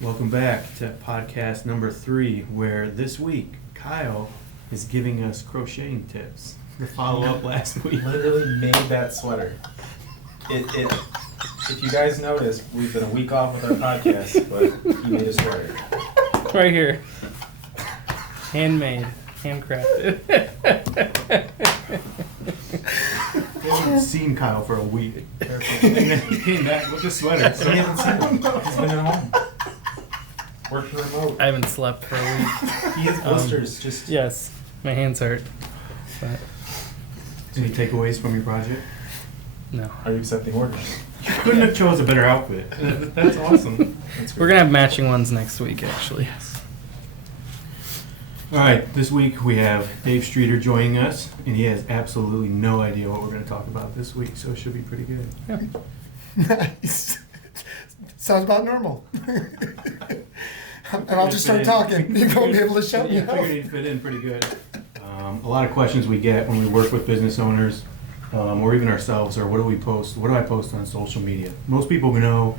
Welcome back to podcast number 3, where this week Kyle is giving us crocheting tips to follow up last week. Literally made that sweater. If you guys noticed, we've been a week off with our podcast, but he made a sweater. Right here. Handmade. Handcrafted. I haven't seen Kyle for a week. Perfect. And then he came back with a sweater. So he hasn't seen him. He's been at home. Working remote. I haven't slept for a week. He has blisters. Just Yes, my hands hurt. But Any takeaways from your project? no. Are you accepting orders? You couldn't have chose a better outfit. That's awesome. That's We're great. gonna have matching ones next week, actually. All right, this week we have Dave Streeter joining us, and he has absolutely no idea what we're going to talk about this week, so it should be pretty good. Yeah. Nice. Sounds about normal. And I'll just start talking. You won't be able to shut me You up. figured he'd fit in pretty good. A lot of questions we get when we work with business owners, or even ourselves, are what do we post? What do I post on social media? Most people know,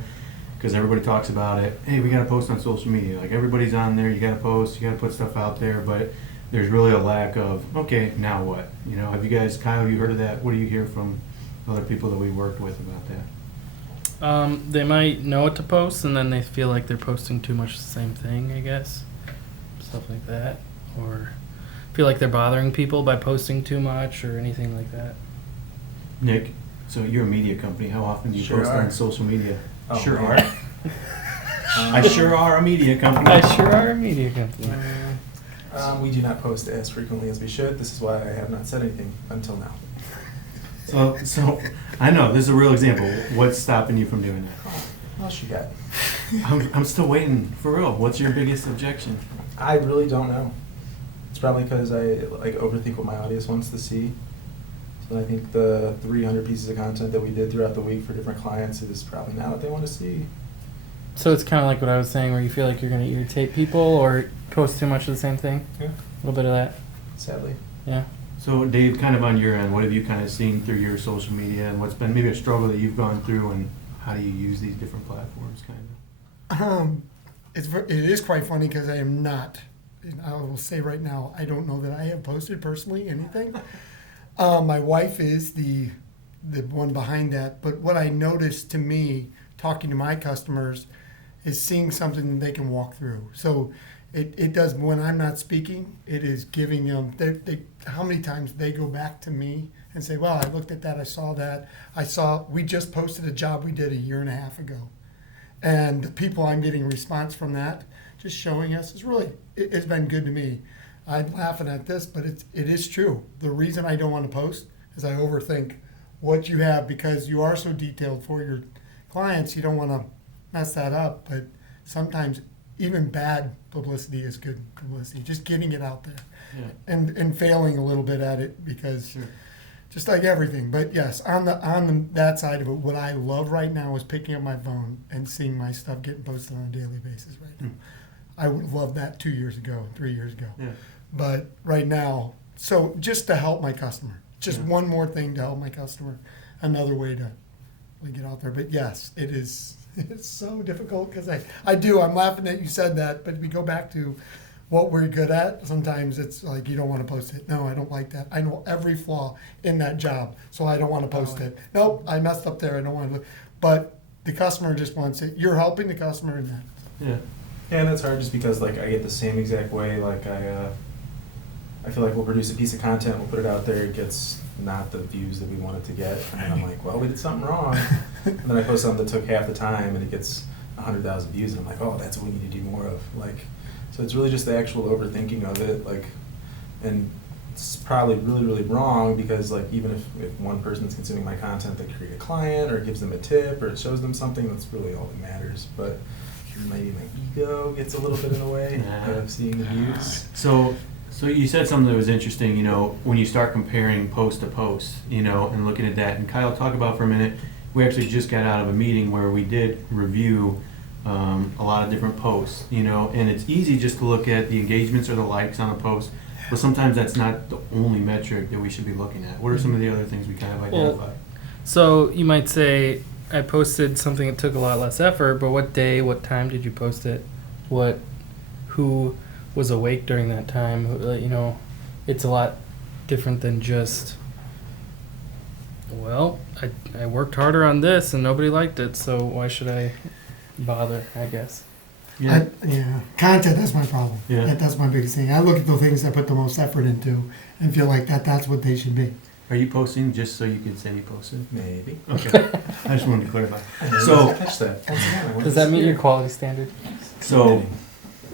because everybody talks about it, hey, we got to post on social media. Like, everybody's on there, you got to post, you got to put stuff out there, but there's really a lack of, okay, now what? You know, have you guys, Kyle, have you heard of that? What do you hear from other people that we worked with about that? They might know what to post, and then they feel like they're posting too much the same thing, I guess. Stuff like that. Or feel like they're bothering people by posting too much or anything like that. Nick, so you're a media company. How often do you Sure post are. on social media? Oh, Sure man. are. I sure are a media company. I sure are a media company. We do not post as frequently as we should. This is why I have not said anything until now. So I know this is a real example. What's stopping you from doing that? What else you got? I'm still waiting for real. What's your biggest objection? I really don't know. It's probably because I overthink what my audience wants to see. So I think the 300 pieces of content that we did throughout the week for different clients is probably not what they want to see. So it's kind of like what I was saying, where you feel like you're going to irritate people or post too much of the same thing. Yeah. A little bit of that. Sadly. Yeah. So Dave, kind of on your end, what have you kind of seen through your social media, and what's been maybe a struggle that you've gone through, and how do you use these different platforms, kind of? It is quite funny because I am not. And I will say right now, I don't know that I have posted personally anything. My wife is the one behind that. But what I noticed, to me, talking to my customers, is seeing something they can walk through. So it does, when I'm not speaking, it is giving them, how many times they go back to me and say, well, I looked at that, I saw that. We just posted a job we did a year and a half ago. And the people I'm getting response from that, just showing us, is really, it's been good to me. I'm laughing at this, but it is true. The reason I don't want to post is I overthink what you have, because you are so detailed for your clients. You don't want to mess that up, but sometimes even bad publicity is good publicity. Just getting it out there, Yeah. and failing a little bit at it, because Sure. just like everything. But yes, on that side of it, what I love right now is picking up my phone and seeing my stuff getting posted on a daily basis right now. I would love that 2 years ago, 3 years ago. Yeah. But right now, so just to help my customer, just Yeah. one more thing to help my customer, another way to get out there. But yes, it's so difficult, because I'm laughing that you said that, but we go back to what we're good at. Sometimes it's like, you don't want to post it. No, I don't like that. I know every flaw in that job, so I don't want to post it. Nope, I messed up there. I don't want to. But the customer just wants it. You're helping the customer in that. Yeah. Yeah, and that's hard just because I get the same exact way. I feel like we'll produce a piece of content, we'll put it out there, it gets not the views that we want it to get, and then I'm like, well, we did something wrong. And then I post something that took half the time and it gets 100,000 views, and I'm like, oh, that's what we need to do more of. So it's really just the actual overthinking of it, and it's probably really, really wrong, because even if one person's consuming my content, they create a client or it gives them a tip or it shows them something, that's really all that matters. But maybe my ego gets a little bit in the way of seeing the views. So you said something that was interesting, when you start comparing post to post, and looking at that. And Kyle, talk about for a minute, we actually just got out of a meeting where we did review a lot of different posts, and it's easy just to look at the engagements or the likes on a post, but sometimes that's not the only metric that we should be looking at. What are some of the other things we kind of identify? So you might say, I posted something that took a lot less effort, but what day, what time did you post it? Who was awake during that time? You know, it's a lot different than just, well, I worked harder on this and nobody liked it, so why should I bother, I guess. Yeah. Yeah, content, that's my problem. Yeah. That's my biggest thing. I look at the things I put the most effort into and feel like that's what they should be. Are you posting just so you could say you posted? Maybe. Okay. I just wanted to clarify. I didn't So- catch that. Once again, I went Does to that meet school. your quality standard? So,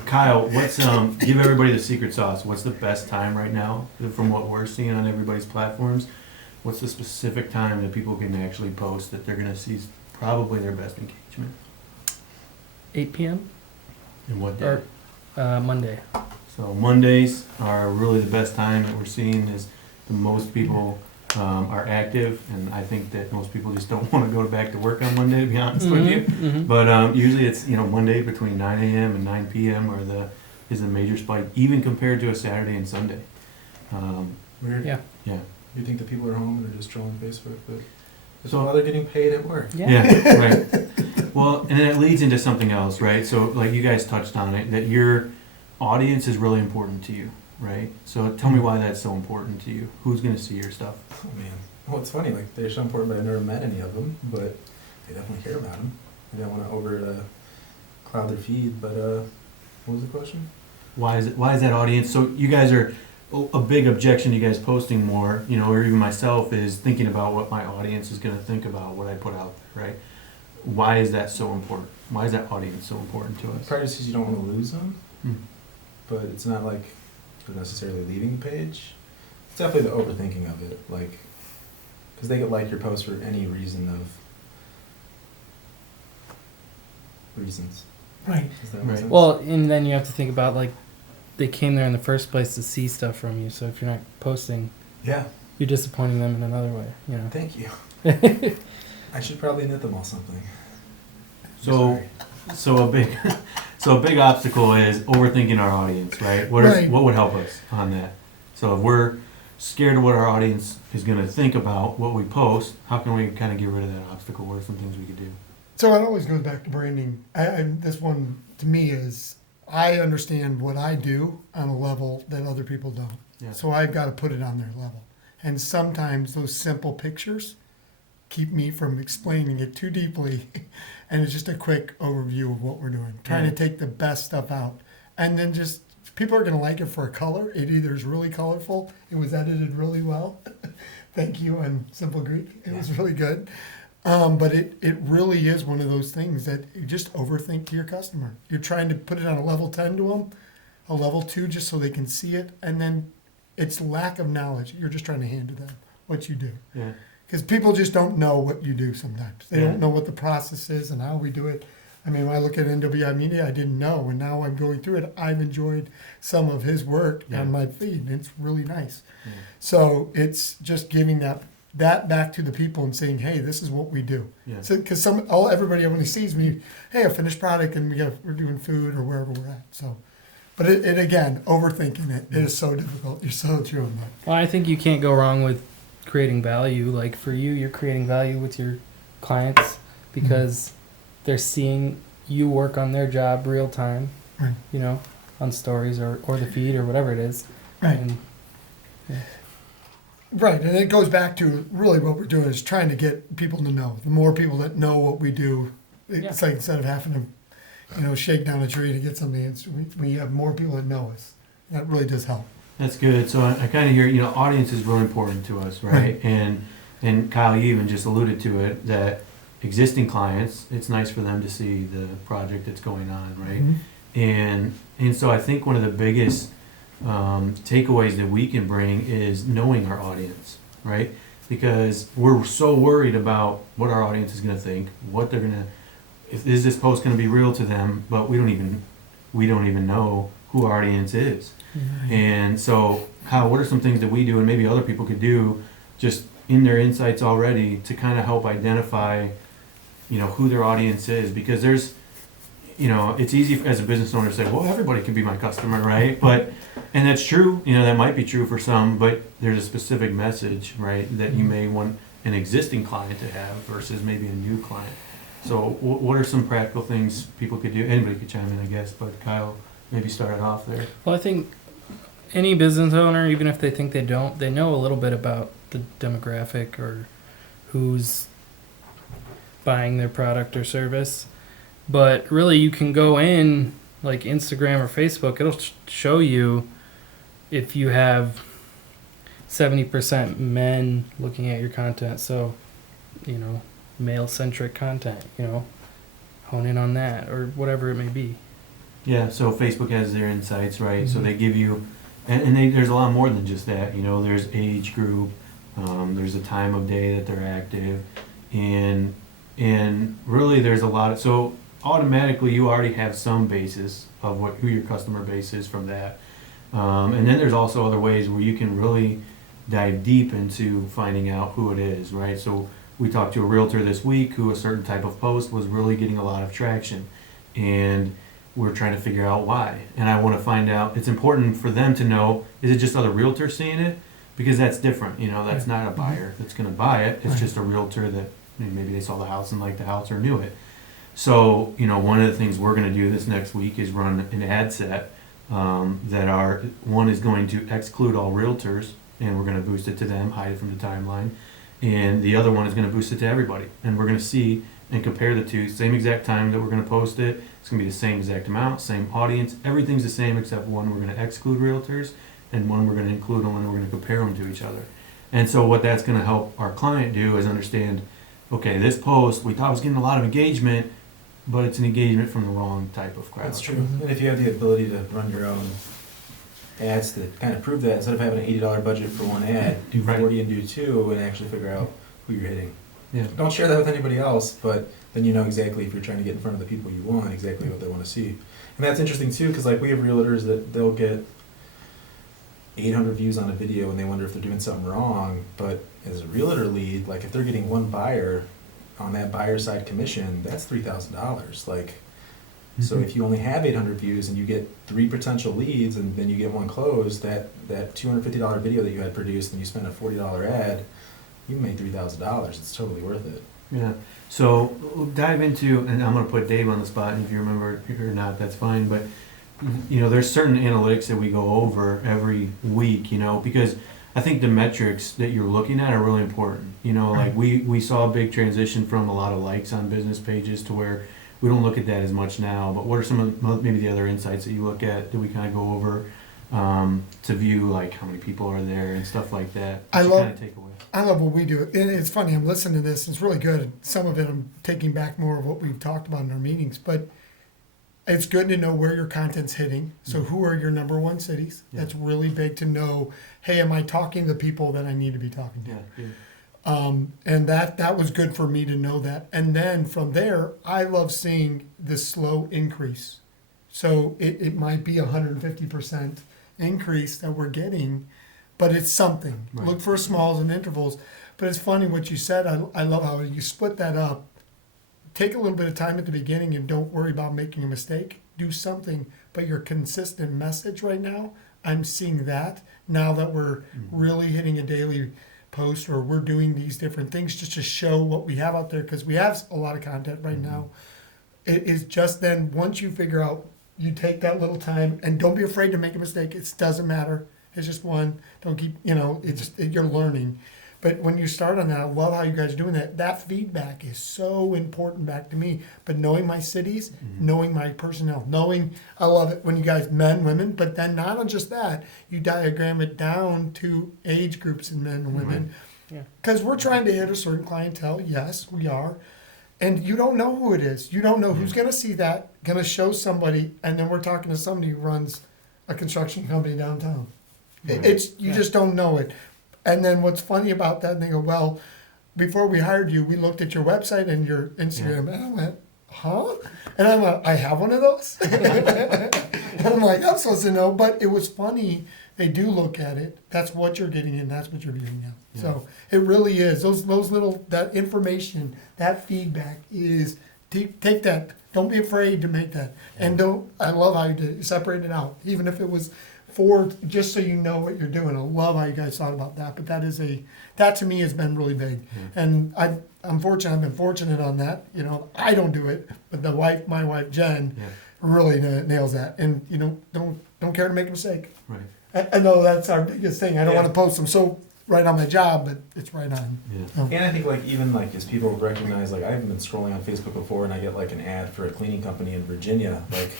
Kyle, what's give everybody the secret sauce. What's the best time right now from what we're seeing on everybody's platforms? What's the specific time that people can actually post that they're gonna see probably their best engagement? 8 p.m. And what day? or Monday. So Mondays are really the best time that we're seeing is the most people are active, and I think that most people just don't want to go back to work on Monday, to be honest with you. Mhm. But usually it's Monday between 9 a.m. and 9 p.m. is a major spike, even compared to a Saturday and Sunday. Weird. Yeah. Yeah. You think the people are home and they're just trolling Facebook, but So- while they're getting paid at work. Yeah, right. Well, and it leads into something else, right? So, like you guys touched on it, that your audience is really important to you, right? So, tell me why that's so important to you. Who's going to see your stuff? Oh man. Well, it's funny. Like they're so important, but I've never met any of them. But they definitely hear about them. I don't want to cloud their feed. But what was the question? Why is that audience? So, you guys are a big objection to you guys posting more, or even myself is thinking about what my audience is going to think about what I put out there, right? Why is that so important? Why is that audience so important to us? Probably because you don't want to lose them. Hmm. But it's not like they're necessarily leaving the page. It's definitely the overthinking of it, like, because they could like your post for any reason of reasons. Right. Does that make Right. sense? Well, and then you have to think about like they came there in the first place to see stuff from you. So if you're not posting, yeah. you're disappointing them in another way. You know. Thank you. I should probably knit them all something. So, Sorry. so a big obstacle is overthinking our audience, right? Right. What would help us on that? So if we're scared of what our audience is going to think about what we post, how can we kind of get rid of that obstacle? What are some things we could do? So it always goes back to branding. This one to me is I understand what I do on a level that other people don't. Yeah. So I've got to put it on their level. And sometimes those simple pictures keep me from explaining it too deeply. And it's just a quick overview of what we're doing. Trying Yeah. to take the best stuff out. And then just, people are going to like it for a color. It either is really colorful, it was edited really well. Thank you on Simple Greek. It was really good. But it really is one of those things that you just overthink to your customer. You're trying to put it on a level 10 to them, a level 2 just so they can see it, and then it's lack of knowledge. You're just trying to hand to them what you do. Yeah. Because people just don't know what you do sometimes. They Yeah. don't know what the process is and how we do it. I mean, when I look at NWI Media, I didn't know, and now I'm going through it. I've enjoyed some of his work Yeah. on my feed, and it's really nice. Yeah. So it's just giving that back to the people and saying, hey, this is what we do. Yeah. So, because everybody only sees me, hey, a finished product, and we're doing food or wherever we're at. So, but it again, overthinking it is so difficult. You're so true on that. Well, I think you can't go wrong with creating value. Like for you, you're creating value with your clients because they're seeing you work on their job real time, Right. you know, on stories or the feed or whatever it is. Right. And Right, and it goes back to really what we're doing is trying to get people to know. The more people that know what we do, it's like instead of having to, shake down a tree to get something, we have more people that know us. That really does help. That's good. So I kind of hear, audience is really important to us, right? And Kyle, you even just alluded to it, that existing clients, it's nice for them to see the project that's going on, right? Mhm. And so I think one of the biggest takeaways that we can bring is knowing our audience, right? Because we're so worried about what our audience is going to think, what they're going to, is this post going to be real to them? But we don't even know who our audience is. And so, Kyle, what are some things that we do and maybe other people could do just in their insights already to kind of help identify, who their audience is? Because there's, it's easy as a business owner to say, well, everybody can be my customer, right? And that's true, that might be true for some, but there's a specific message, right, that you may want an existing client to have versus maybe a new client. So what are some practical things people could do? Anybody could chime in, I guess, but Kyle, maybe start it off there. Well, I think any business owner, even if they think they don't, they know a little bit about the demographic or who's buying their product or service. But really, you can go in like Instagram or Facebook, it'll show you if you have 70% men looking at your content. So, you know, male-centric content, you know, hone in on that or whatever it may be. Yeah, so Facebook has their insights, right? So they give you, and there's a lot more than just that. You know, there's age group, there's the time of day that they're active, and really there's a lot of, so automatically you already have some basis of who your customer base is from that. And then there's also other ways where you can really dive deep into finding out who it is, right? So we talked to a realtor this week who a certain type of post was really getting a lot of traction, and we're trying to figure out why. And I want to find out, it's important for them to know, is it just other realtors seeing it? Because that's different, you know, that's not a buyer that's going to buy it. It's just a realtor that maybe they saw the house and liked the house or knew it. So, you know, one of the things we're going to do this next week is run an ad set one is going to exclude all realtors, and we're going to boost it to them, hide it from the timeline. And the other one is going to boost it to everybody. And we're going to see and compare the two, same exact time that we're going to post it. It's going to be the same exact amount, same audience. Everything's the same except one we're going to exclude realtors, and one we're going to include them, and we're going to compare them to each other. And so what that's going to help our client do is understand, okay, this post, we thought was getting a lot of engagement, but it's an engagement from the wrong type of crowd. That's true. And if you have the ability to run your own ads to kind of prove that, instead of having an $80 budget for one ad, do Right. 40 and do 2 and actually figure out who you're hitting. Yeah. Don't share that with anybody else, but then you know exactly, if you're trying to get in front of the people you want, exactly what they want to see. And that's interesting too, because like we have realtors that they'll get 800 views on a video and they wonder if they're doing something wrong. But as a realtor lead, like if they're getting one buyer on that buyer side commission, that's $3,000. Like, so if you only have 800 views and you get 3 potential leads and then you get one closed, that $250 video that you had produced and you spend a $40 ad, you made $3,000. It's totally worth it. Yeah. So we'll dive into, and I'm going to put Dave on the spot, and if you remember it or not, that's fine. But, you know, there's certain analytics that we go over every week, you know, because I think the metrics that you're looking at are really important. You know, like we saw a big transition from a lot of likes on business pages to where we don't look at that as much now. But what are some of maybe the other insights that you look at that we kind of go over to view, like how many people are there and stuff like that? I you love- kind of take away. I love what we do. And it's funny, I'm listening to this, it's really good. Some of it I'm taking back more of what we've talked about in our meetings, but it's good to know where your content's hitting. So who are your number one cities? Yeah. That's really big to know, hey, am I talking to the people that I need to be talking to? Yeah. And that was good for me to know that. And then from there, I love seeing the slow increase. So it might be 150% increase that we're getting, but it's something. Right. Look for smalls and intervals. But it's funny what you said. I love how you split that up. Take a little bit of time at the beginning and don't worry about making a mistake. Do something, but your consistent message right now, I'm seeing that now that we're really hitting a daily post or we're doing these different things just to show what we have out there, because we have a lot of content right now. It is just then once you figure out, you take that little time and don't be afraid to make a mistake. It doesn't matter. It's just one. Don't keep, you're learning. But when you start on that, I love how you guys are doing that. That feedback is so important back to me. But knowing my cities, knowing my personnel, I love it when you guys, men, women, but then not on just that, you diagram it down to age groups in men and women. Yeah. Because we're trying to hit a certain clientele. Yes, we are. And you don't know who it is. You don't know who's going to see that, going to show somebody, and then we're talking to somebody who runs a construction company downtown. You just don't know it. And then what's funny about that, they go, well, before we hired you, we looked at your website and your Instagram, and I went, huh? And I went, I have one of those? And I'm like, I'm supposed to know, but it was funny. They do look at it. That's what you're getting in. That's what you're viewing now. Yeah. So it really is. Those little, that information, that feedback is, take that. Don't be afraid to make that. And I love how you separate it out. Even if it was just so you know what you're doing. I love how you guys thought about that, but that to me has been really big. And I've been fortunate on that. You know, I don't do it, but my wife Jen, Yeah. really nails that. And you know, don't care to make a mistake. Right. I know that's our biggest thing. I don't Yeah. want to post them so right on my job, but it's right on. Yeah. And I think like even like as people recognize, like I've been scrolling on Facebook before and I get like an ad for a cleaning company in Virginia. Like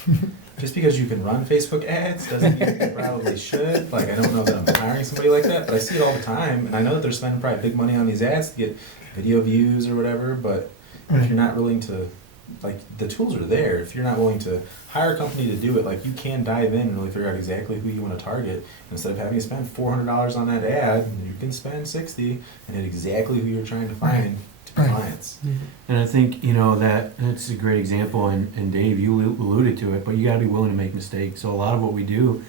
just because you can run Facebook ads doesn't mean you probably should. Like I don't know that I'm hiring somebody like that, but I see it all the time and I know that they're spending probably big money on these ads to get video views or whatever, but if you're not willing to, like the tools are there. If you're not willing to hire a company to do it, like you can dive in and really figure out exactly who you want to target. Instead of having to spend $400 on that ad, you can spend $60 and hit exactly who you're trying to find to Right. clients. And I think, you know, that's a great example, and Dave, you alluded to it, but you gotta be willing to make mistakes. So a lot of what we do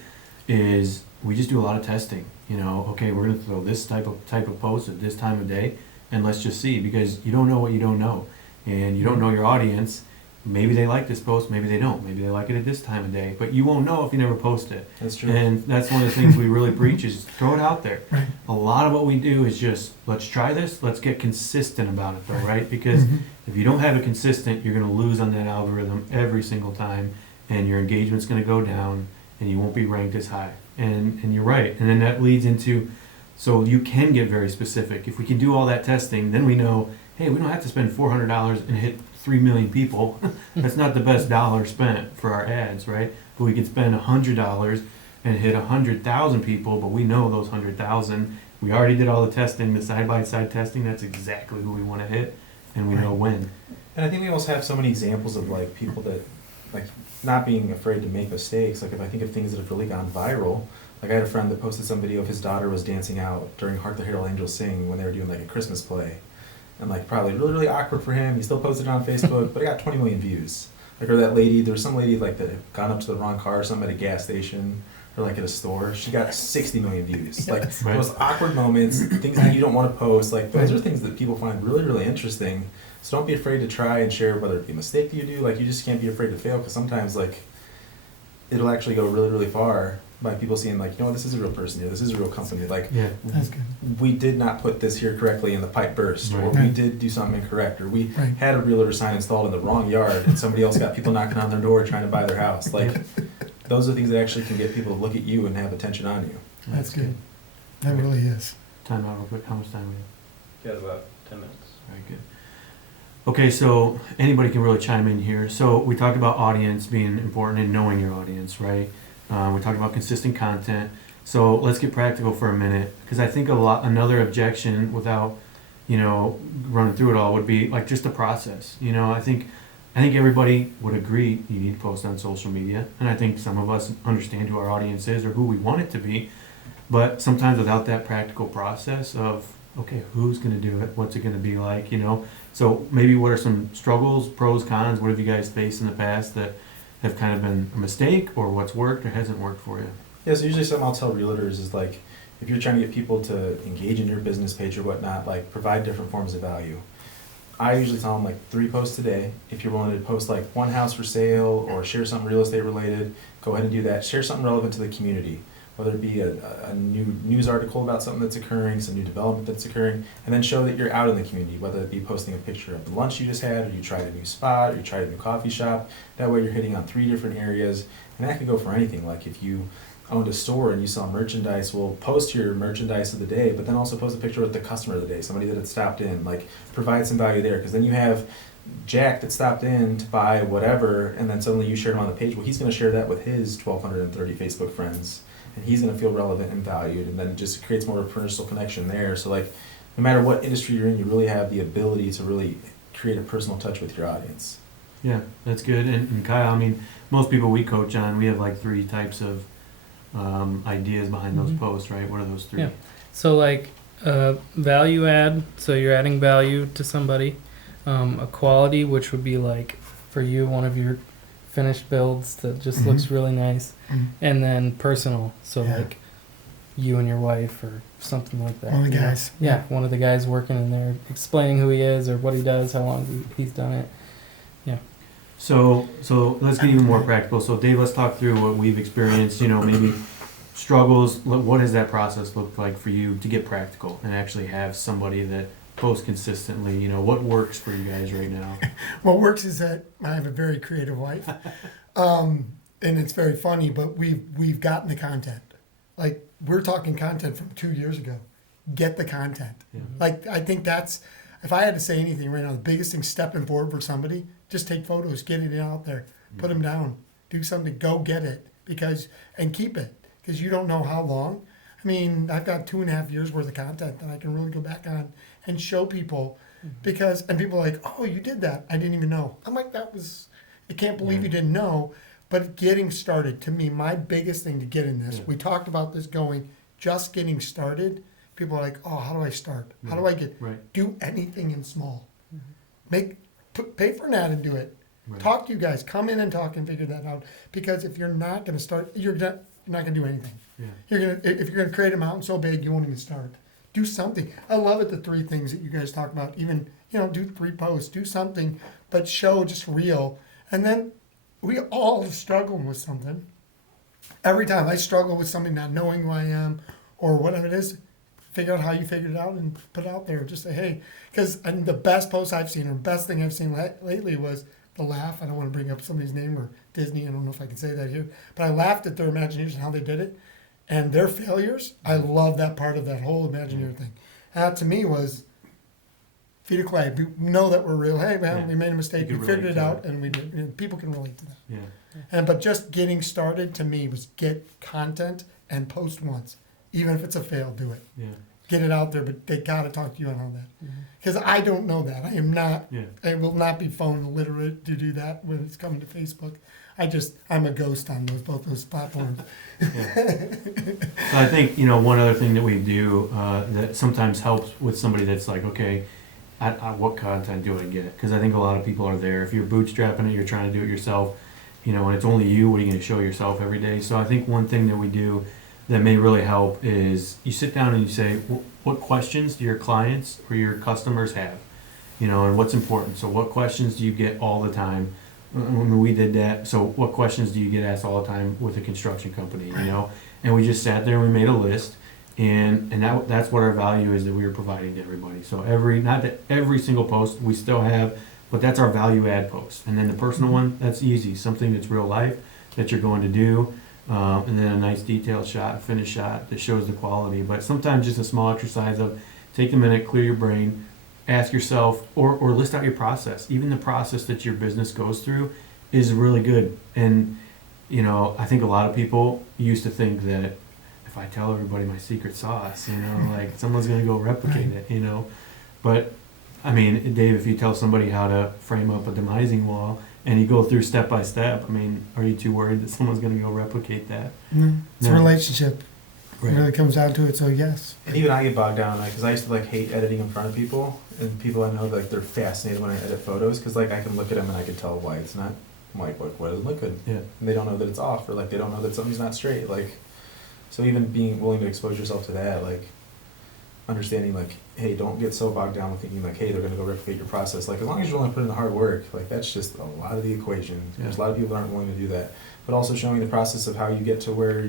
is, we just do a lot of testing, you know, okay, we're gonna throw this type of post at this time of day, and let's just see, because you don't know what you don't know. And you don't know your audience, maybe they like this post, maybe they don't, maybe they like it at this time of day, but you won't know if you never post it. That's true. And that's one of the things we really preach is throw it out there. Right. A lot of what we do is just, let's try this, let's get consistent about it though, right? Because Mhm. if you don't have it consistent, you're gonna lose on that algorithm every single time, and your engagement's gonna go down, and you won't be ranked as high. And you're right, and then that leads into, so you can get very specific. If we can do all that testing, then we know, hey, we don't have to spend $400 and hit 3 million people. That's not the best dollar spent for our ads, right? But we could spend $100 and hit 100,000 people, but we know those 100,000. We already did all the testing, the side-by-side testing. That's exactly who we want to hit, and we know when. And I think we also have so many examples of like people that like not being afraid to make mistakes. Like if I think of things that have really gone viral, like I had a friend that posted some video of his daughter was dancing out during Hark the Herald Angels Sing when they were doing like a Christmas play. And like probably really, really awkward for him. He still posted it on Facebook, but it got 20 million views. Like or that lady, there was some lady like that had gone up to the wrong car or something at a gas station or like at a store. She got 60 million views. Like Right. those awkward moments, things that you don't want to post, like those are things that people find really, really interesting. So don't be afraid to try and share whether it be a mistake that you do. Like you just can't be afraid to fail because sometimes like it'll actually go really, really far by people seeing like, you know, this is a real person here. This is a real company. Like Yeah. That's good. we did not put this here correctly and the pipe burst, or Right. we did do something incorrect, or we Right. had a realtor sign installed in the wrong yard and somebody else got people knocking on their door trying to buy their house. Like those are things that actually can get people to look at you and have attention on you. That's good. That really is. Time out real quick. How much time we have? Got about 10 minutes. Very good. Okay, so anybody can really chime in here. So we talked about audience being important and knowing your audience, right? We talked about consistent content. So let's get practical for a minute, because I think another objection, without, you know, running through it all, would be like just the process. You know, I think everybody would agree you need to post on social media, and I think some of us understand who our audience is or who we want it to be, but sometimes without that practical process of, okay, who's going to do it? What's it going to be like? You know, so maybe what are some struggles, pros, cons? What have you guys faced in the past that have kind of been a mistake, or what's worked or hasn't worked for you? Yeah, so usually something I'll tell realtors is like, if you're trying to get people to engage in your business page or whatnot, like provide different forms of value. I usually tell them like 3 posts a day. If you're willing to post like one house for sale or share something real estate related, go ahead and do that. Share something relevant to the community, whether it be a new news article about something that's occurring, some new development that's occurring, and then show that you're out in the community, whether it be posting a picture of the lunch you just had, or you tried a new spot, or you tried a new coffee shop. That way you're hitting on 3 different areas, and that could go for anything. Like if you owned a store and you sell merchandise, well, post your merchandise of the day, but then also post a picture with the customer of the day, somebody that had stopped in. Like provide some value there, because then you have Jack that stopped in to buy whatever, and then suddenly you shared him on the page. Well, he's going to share that with his 1,230 Facebook friends, and he's going to feel relevant and valued, and then it just creates more of a personal connection there. So like, no matter what industry you're in, you really have the ability to really create a personal touch with your audience. Yeah, that's good. And Kyle, I mean, most people we coach on, we have like 3 types of ideas behind those Mhm. posts, right? What are those 3? Yeah. So like value add, so you're adding value to somebody. A quality, which would be like for you one of your finished builds that just Mhm. looks really nice, Mhm. and then personal, so Yeah. like you and your wife or something like that. One of the you know? guys. Yeah, one of the guys working in there, explaining who he is or what he does, how long he's done it. So let's get even more practical. So Dave, let's talk through what we've experienced. You know, maybe struggles, what does that process look like for you to get practical and actually have somebody that posts consistently? You know, what works for you guys right now? What works is that I have a very creative wife, and it's very funny. But we've gotten the content. Like we're talking content from 2 years ago. Get the content. Yeah. Like I think that's, if I had to say anything right now, the biggest thing stepping forward for somebody, just take photos, get it out there, put them down, do something, go get it and keep it because you don't know how long. I mean, I've got 2.5 years worth of content that I can really go back on and show people and people are like, oh, you did that. I didn't even know. I'm like, I can't believe you didn't know. But getting started, to me, my biggest thing to get in this, we talked about this just getting started. People are like, oh, how do I start? How do I do anything in small? Pay for an ad and do it. Right. Talk to you guys. Come in and talk and figure that out. Because if you're not going to start, you're not going to do anything. Yeah. If you're going to create a mountain so big, you won't even start. Do something. I love it, the 3 things that you guys talk about. Even, do 3 posts. Do something, but show just real. And then we all struggle with something. Every time I struggle with something, not knowing who I am or whatever it is, figure out how you figured it out and put it out there. Just say, hey, because the best post I've seen or best thing I've seen lately was the laugh. I don't want to bring up somebody's name or Disney. I don't know if I can say that here. But I laughed at their imagination, how they did it. And their failures, I love that part of that whole Imagineer thing. That to me was feet of clay. We know that we're real. Hey, man, we made a mistake. We figured it out, and we did. People can relate to that. Yeah. But just getting started to me was get content and post once. Even if it's a fail, do it. Yeah. Get it out there, but they got to talk to you on all that. Because I don't know that. I am not, I will not be phone literate to do that when it's coming to Facebook. I'm a ghost on both those platforms. So I think, one other thing that we do that sometimes helps with somebody that's like, okay, what content do I get? Because I think a lot of people are there. If you're bootstrapping it, you're trying to do it yourself, and it's only you, what are you going to show yourself every day? So I think one thing that we do that may really help is you sit down and you say, what questions do your clients or your customers have? And what's important. So what questions do you get all the time? When we did that, so what questions do you get asked all the time with a construction company, And we just sat there and we made a list, and that's what our value is that we were providing to everybody. So not that every single post we still have, but that's our value add post. And then the personal one, that's easy, something that's real life that you're going to do, and then a nice detailed shot, finish shot that shows the quality. But sometimes just a small exercise of take a minute, clear your brain, ask yourself, or list out your process. Even the process that your business goes through is really good. And, I think a lot of people used to think that if I tell everybody my secret sauce, like someone's going to go replicate it, But, I mean, Dave, if you tell somebody how to frame up a demising wall and you go through step by step, I mean, are you too worried that someone's going to go replicate that? It's a relationship. It really comes down to it, so yes. And even I get bogged down, because I used to hate editing in front of people, and people I know they're fascinated when I edit photos, because I can look at them and I can tell why it's not. I'm like, what doesn't look good? Yeah. And they don't know that it's off, or they don't know that something's not straight. So even being willing to expose yourself to that, understanding hey, don't get so bogged down with thinking hey, they're gonna go replicate your process. As long as you're willing to put in the hard work, that's just a lot of the equation. There's a lot of people that aren't willing to do that. But also showing the process of how you get to where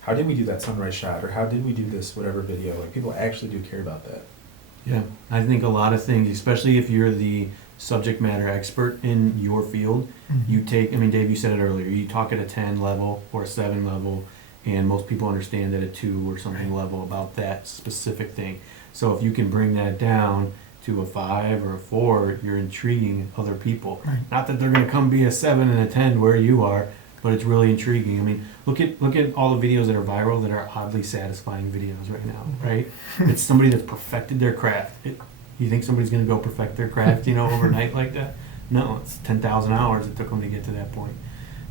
how did we do that sunrise shot, or how did we do this whatever video? People actually do care about that. Yeah, I think a lot of things, especially if you're the subject matter expert in your field, you take, Dave, you said it earlier, you talk at a 10 level or a 7 level, and most people understand at a 2 or something level about that specific thing. So if you can bring that down to a 5 or a 4, you're intriguing other people. Right. Not that they're going to come be a 7 and a 10 where you are, but it's really intriguing. Look at all the videos that are viral that are oddly satisfying videos right now, right? It's somebody that's perfected their craft. You think somebody's going to go perfect their craft, overnight like that? No, it's 10,000 hours it took them to get to that point.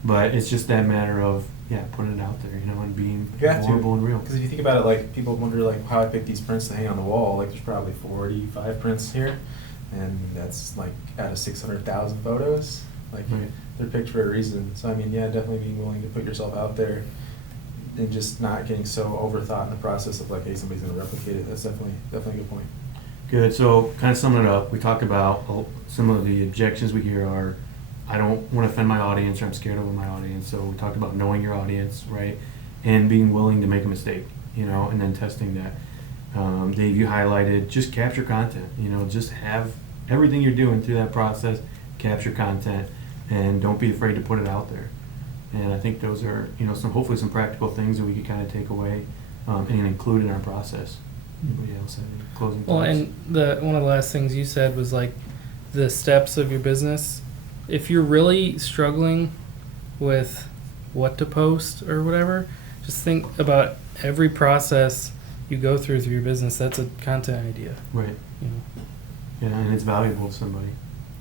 But it's just that matter of, putting it out there, and being vulnerable and real. Because if you think about it, people wonder, how I pick these prints to hang on the wall. There's probably 45 prints here, and that's, out of 600,000 photos. Right. They're picked for a reason. So, definitely being willing to put yourself out there and just not getting so overthought in the process of, hey, somebody's going to replicate it. That's definitely a good point. Good. So, kind of summing it up, we talked about some of the objections we hear are, I don't want to offend my audience, or I'm scared of my audience. So we talked about knowing your audience, right? and being willing to make a mistake, and then testing that. Dave, you highlighted just capture content, just have everything you're doing through that process, capture content, and don't be afraid to put it out there. And I think those are, hopefully some practical things that we could kind of take away and include in our process. Anybody else have any closing thoughts? Well, and one of the last things you said was like the steps of your business. If you're really struggling with what to post or whatever, just think about every process you go through your business. That's a content idea. Right. Yeah, and it's valuable to somebody.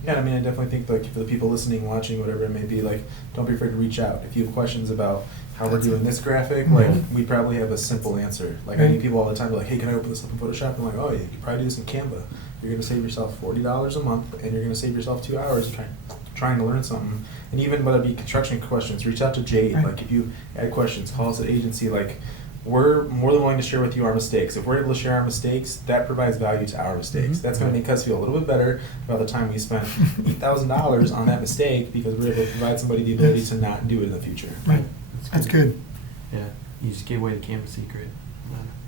Yeah, I mean, I definitely think like for the people listening, watching, whatever it may be, like, don't be afraid to reach out. If you have questions about how we're doing this graphic, like, we probably have a simple answer. Like, I meet people all the time, they're like, hey, can I open this up in Photoshop? I'm like, oh, yeah, you can probably do this in Canva. You're going to save yourself $40 a month, and you're going to save yourself 2 hours trying to learn something. And even whether it be construction questions, reach out to Jade. Like, if you had questions, call us at agency. Like, we're more than willing to share with you our mistakes. If we're able to share our mistakes, that provides value to our mistakes. That's going to make us feel a little bit better about the time we spent $8,000 on that mistake, because we're able to provide somebody the ability to not do it in the future. Right. That's good. Yeah, you just gave away the Canva secret.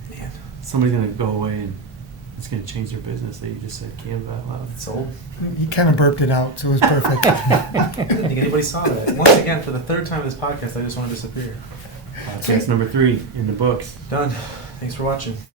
Man, Somebody's going to go away and it's going to change their business that you just said Canva out loud. it's old. He kind of burped it out, so it was perfect. I didn't think anybody saw that. Once again, for the third time in this podcast, I just want to disappear. Podcast number 3 in the books. Done. Thanks for watching.